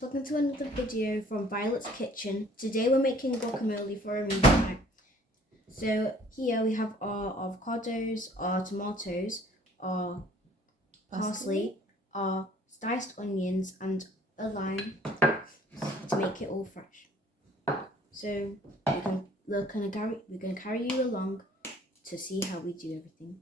Welcome to another video from Violet's Kitchen. Today we're making guacamole for a movie night. So here we have our avocados, our tomatoes, our parsley, our diced onions and a lime to make it all fresh. So we're gonna carry you along to see how we do everything.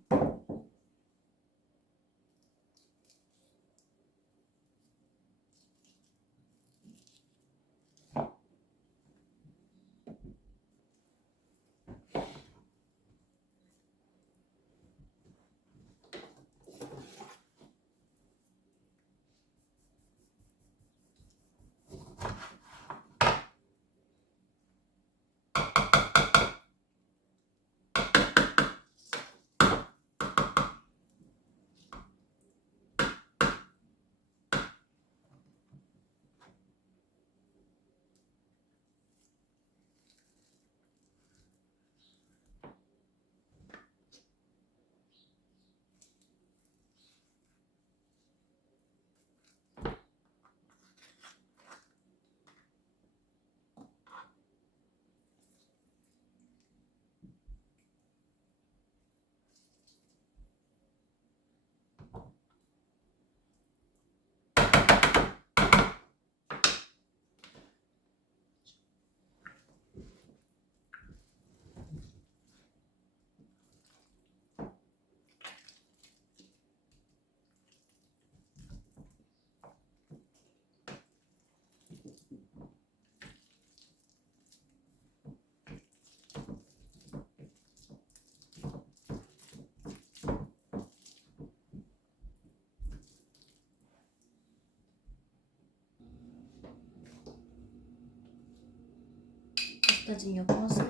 That's in your parsley.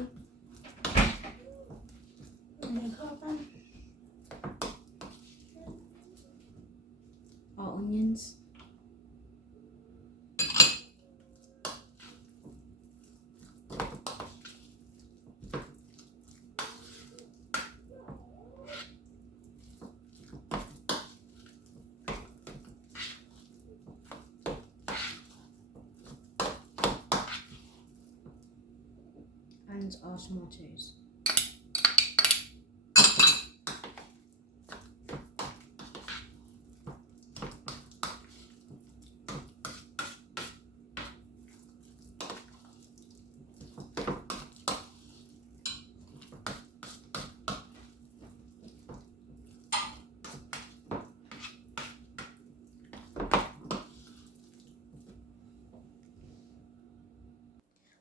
Our onions. And our tomatoes.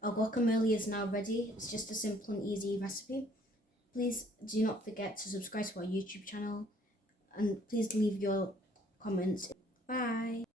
Our guacamole is now ready. It's just a simple and easy recipe. Please do not forget to subscribe to our YouTube channel and please leave your comments. Bye!